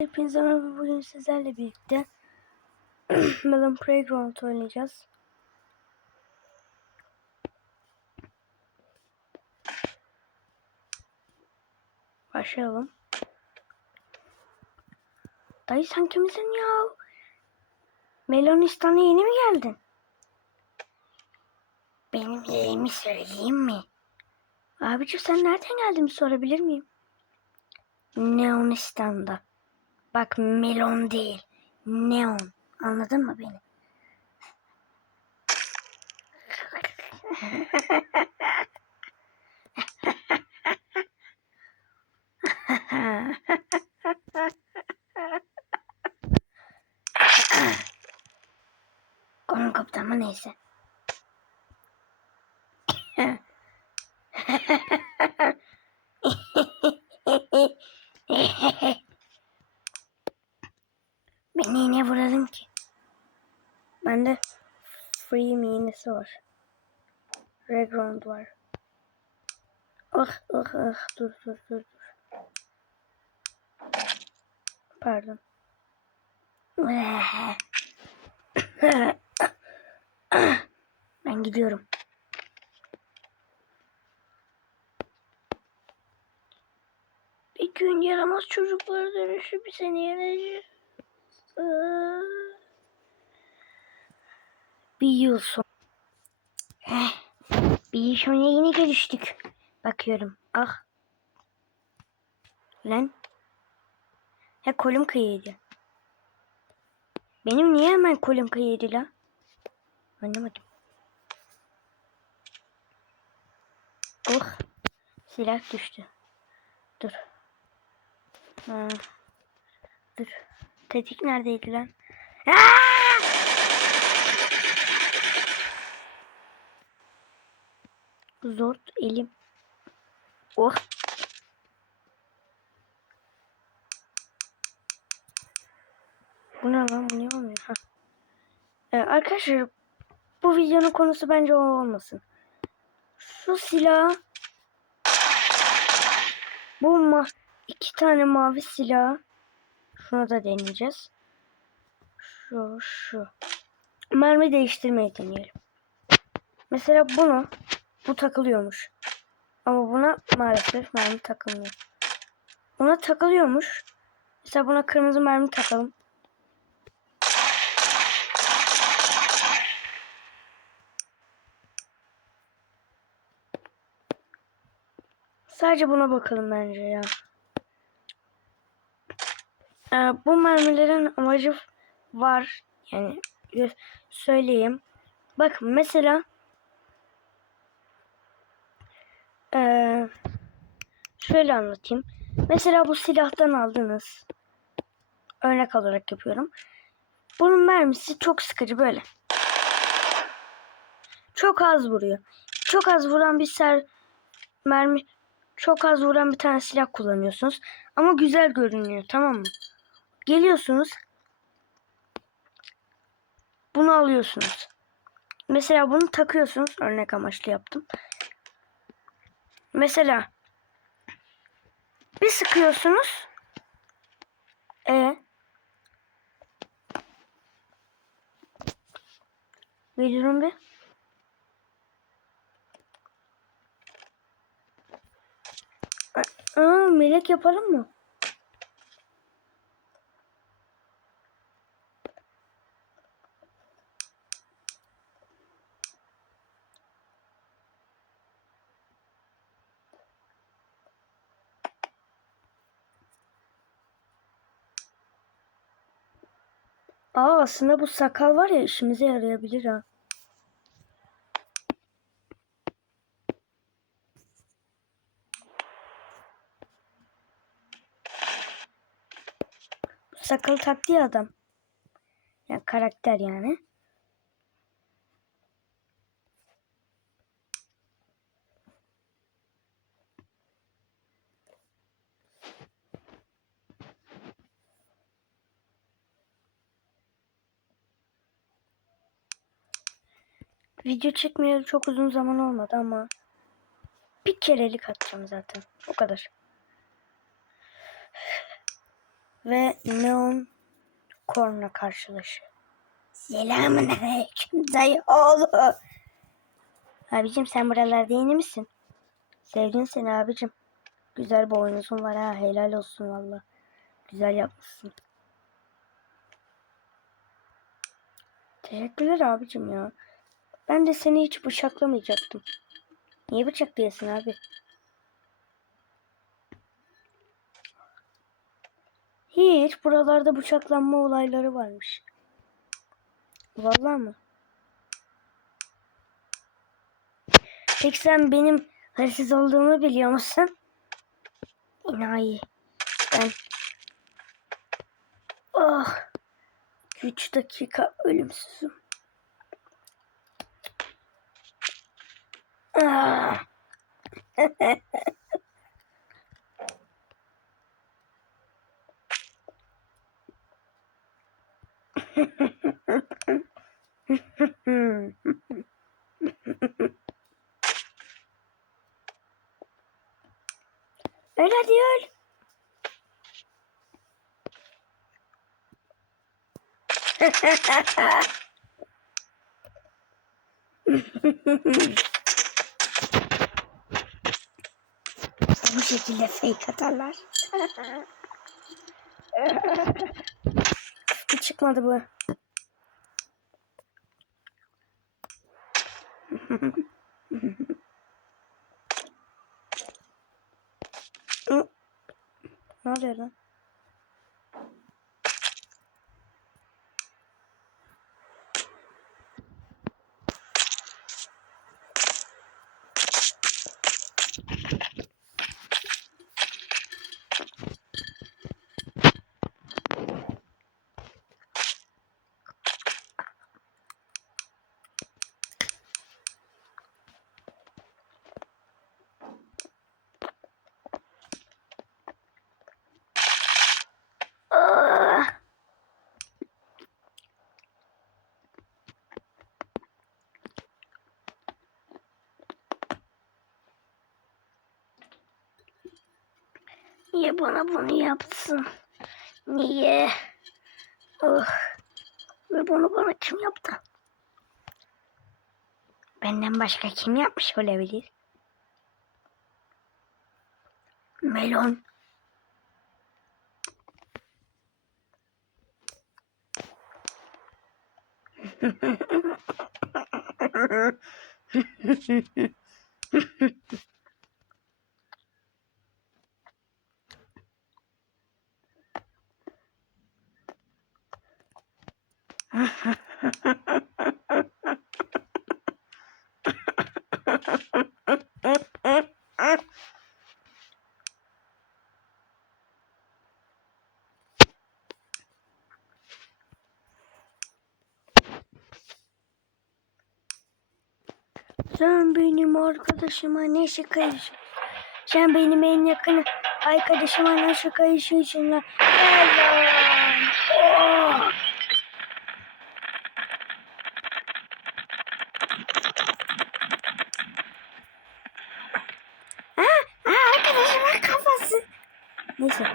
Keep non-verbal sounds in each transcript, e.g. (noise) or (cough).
Hepinize merhaba bugün sizlerle birlikte (clears throat) Melon Playground oynayacağız. Başlayalım. Dayı sen kimsin ya? Melonistan'a yeni mi geldin? Benim yerimi söyleyeyim mi? Abici sen nereden geldin sorabilir miyim? Neonistan'da. Bak melon değil. Neon. Anladın mı beni? Konu koptu ama neyse. Beni yine vuralım ki. Bende free minisi var. Reground var. Ah ah ah dur dur dur dur. Pardon. (coughs) Ben gidiyorum. Bir gün yaramaz çocuklara dönüşüp seni yeneceğim. Bir yıl sonra. Eh, bir yıl sonra yine görüştük. Bakıyorum. Ah. Lan. Ha kolum kayıydı. Benim niye hemen kolum kayıydı la? Anlamadım. Oh. Silah düştü. Dur. Ha. Dur. Tetik neredeydi lan? Aa! Zort elim. Oh. Bu ne lan? Bu ne olmuyor? Ha. Ee, arkadaşlar bu videonun konusu bence o olmasın. Şu silah bu ma iki tane mavi silah şunu da deneyeceğiz. Şu şu. Mermi değiştirmeyi deneyelim. Mesela bunu bu takılıyormuş. Ama buna maalesef mermi takılmıyor. Buna takılıyormuş. Mesela buna kırmızı mermi takalım. Sadece buna bakalım bence ya. Ee, bu mermilerin amacı var. Yani söyleyeyim. Bak mesela ee, şöyle anlatayım. Mesela bu silahtan aldınız. Örnek olarak yapıyorum. Bunun mermisi çok sıkıcı böyle. Çok az vuruyor. Çok az vuran bir ser mermi çok az vuran bir tane silah kullanıyorsunuz. Ama güzel görünüyor tamam mı? Geliyorsunuz. Bunu alıyorsunuz. Mesela bunu takıyorsunuz. Örnek amaçlı yaptım. Mesela bir sıkıyorsunuz. E Veriyorum bir. Aa, melek yapalım mı? Aa aslında bu sakal var ya işimize yarayabilir ha. Sakalı taktı ya adam. Yani karakter yani. Video çekmeyeli çok uzun zaman olmadı ama bir kerelik atacağım zaten. O kadar. ve neon korna karşılaşı. Selamünaleyküm dayı oğlu. Abicim sen buralarda yeni misin? Sevdin seni abicim. Güzel boynuzun var ha helal olsun valla. Güzel yapmışsın. Teşekkürler abicim ya. Ben de seni hiç bıçaklamayacaktım. Niye bıçaklıyorsun abi? Hiç buralarda bıçaklanma olayları varmış. Vallahi mı? Peki sen benim hırsız olduğumu biliyor musun? İnayi. Ben... Oh. 3 dakika ölümsüzüm. Ah. Elle. (laughs) Bu şekilde fake atarlar. Çıkmadı bu. (laughs) ne oluyor lan? Ah! Niye bana bunu yapsın? Niye? Oh. Ve bunu bana kim yaptı? Benden başka kim yapmış olabilir? Melon. (laughs) Sen benim arkadaşıma ne şakayış? Sen benim en yakın arkadaşıma ne şakayışıyorsun lan? Allah'ım. Oh. Ha, ha, arkadaşımın kafası. Neyse.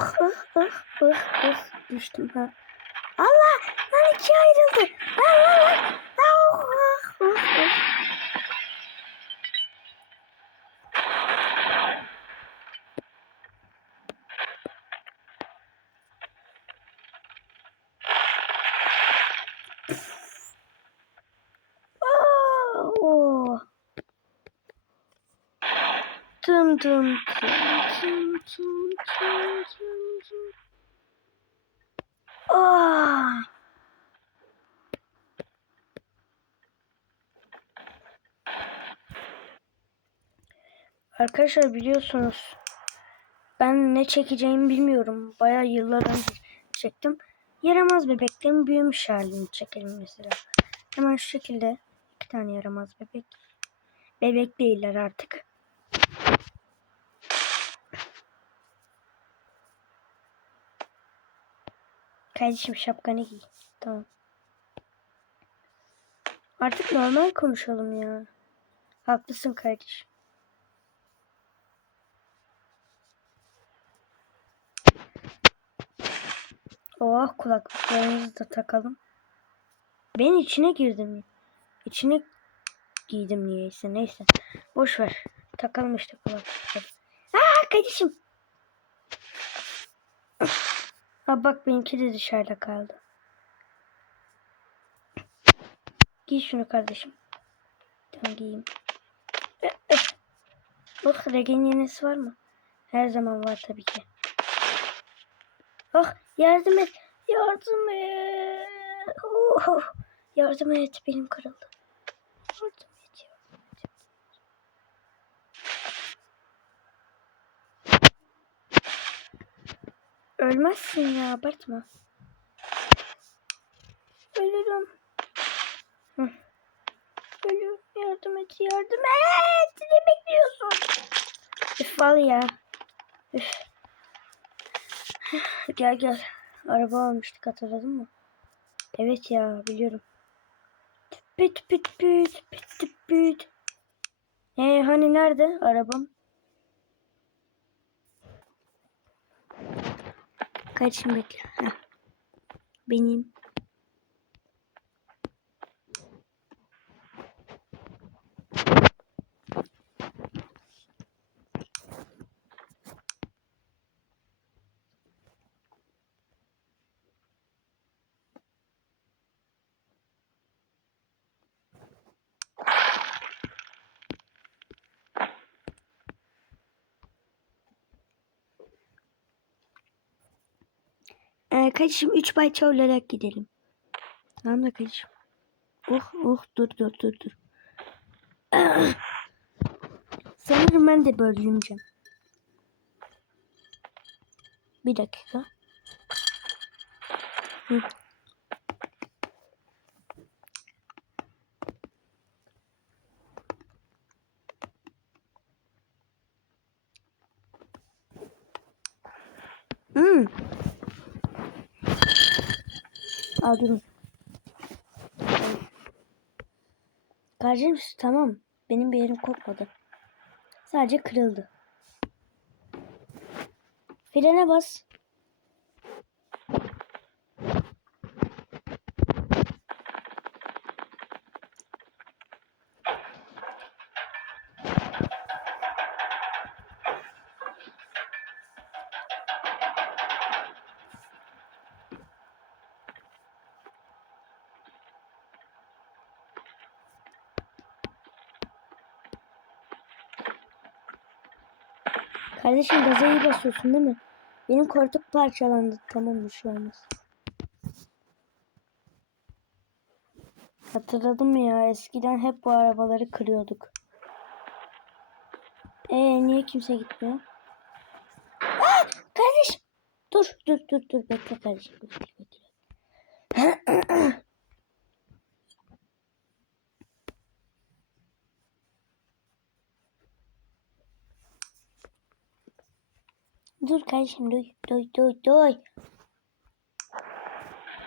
Uh uh uh uh düştüm ha. Allah lan ikiye ayrıldı. Lan lan lan. Ah, uh, uh, uh. Oh, oh. Tım tım Arkadaşlar biliyorsunuz ben ne çekeceğimi bilmiyorum. Bayağı yıllar önce çektim. Yaramaz bebeklerin büyümüş halini çekelim mesela. Hemen şu şekilde iki tane yaramaz bebek. Bebek değiller artık. Kardeşim şapkanı giy. Tamam. Artık normal konuşalım ya. Haklısın kardeşim. Oh kulaklıklarımızı da takalım. Ben içine girdim. İçine giydim niyeyse. Neyse. Boş ver. Takalım işte kulaklıkları. Aa kardeşim. Ha bak benimki de dışarıda kaldı. Giy şunu kardeşim. Tamam giyeyim. Eh, eh. Oh regen yenisi var mı? Her zaman var tabii ki. Oh yardım et. Yardım et. Oh, yardım et benim kırıldı. Yardım et. yardım. Ölmezsin ya abartma. Ölürüm. Hı. Ölüyorum. Yardım et. Yardım et. Ne bekliyorsun? Üf ya. Üf. Gel gel. Araba almıştık hatırladın mı? Evet ya biliyorum. Püt püt püt püt püt püt. Ee, hani nerede arabam? Kaçın bekle. Heh. Benim. Ee, kardeşim 3 parça olarak gidelim. Tamam da kardeşim. Oh oh dur dur dur dur. (clears throat) Sanırım ben de bölüneceğim. Bir dakika. Hı. Hmm. Aa. Kardeşim tamam. Benim bir yerim kopmadı. Sadece kırıldı. Frene bas. Kardeşim gaza basıyorsun değil mi? Benim koltuk parçalandı. Tamam bir şey olmaz. Hatırladın mı ya? Eskiden hep bu arabaları kırıyorduk. Ee niye kimse gitmiyor? Aa, kardeşim. Dur dur dur dur bekle kardeşim. Bekle bekle. Dur kardeşim duy duy duy duy.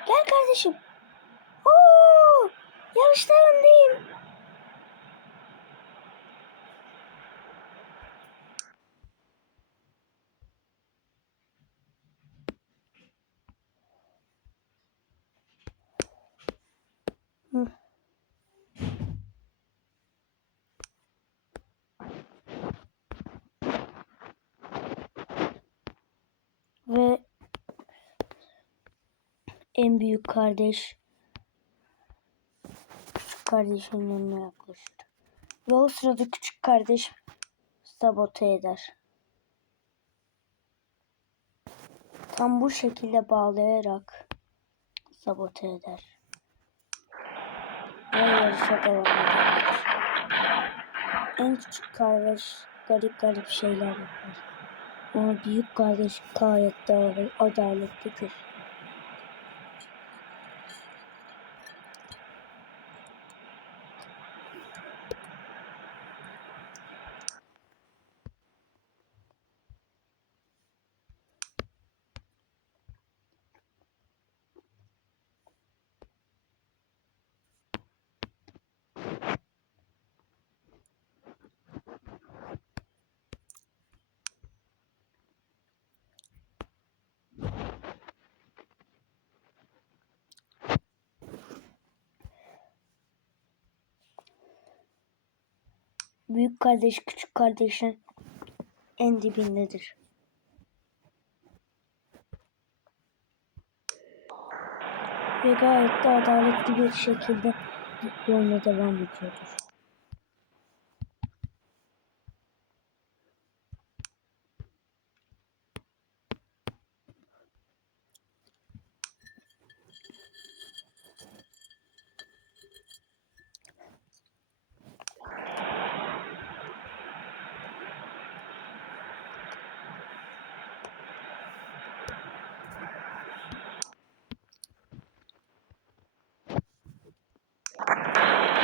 Gel kardeşim. Oo, yarışta öndeyim. Hı. Ve en büyük kardeş küçük kardeşinin yanına yaklaşır. Ve o sırada küçük kardeş sabote eder. Tam bu şekilde bağlayarak sabote eder. Ve yarışa devam eder. En küçük kardeş garip garip şeyler yapar. Ama büyük kardeş gayet daha adaletlidir. Büyük kardeş küçük kardeşin en dibindedir. Ve gayet de adaletli bir şekilde yoluna devam ediyordur.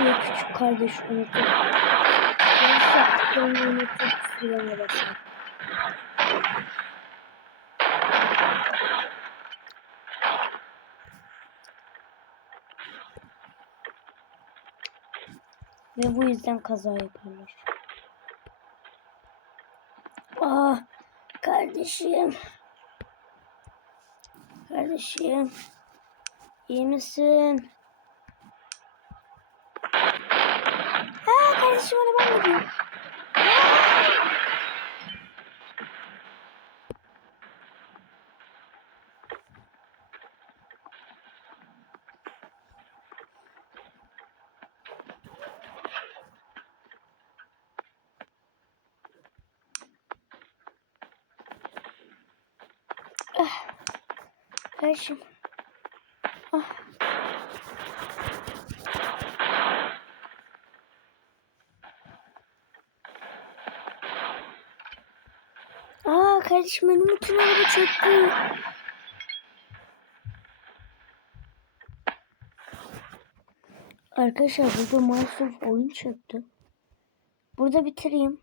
Ve küçük kardeş unutup yarış yaptıklarını unutup frene basar. Ve bu yüzden kaza yaparlar. Ah kardeşim. Kardeşim. İyi misin? Ha kardeşim arabam gidiyor. Kardeşim. Ah. Aa kardeşim önümü tüm araba çöktü. Arkadaşlar burada maalesef oyun çöktü. Burada bitireyim.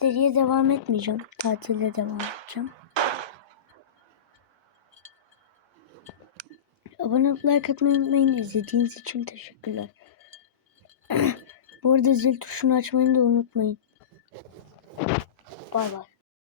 Seriye devam etmeyeceğim. Tatilde devam edeceğim. Abone olup like atmayı unutmayın. İzlediğiniz için teşekkürler. (clears throat) Bu arada zil tuşunu açmayı da unutmayın. Bay bay.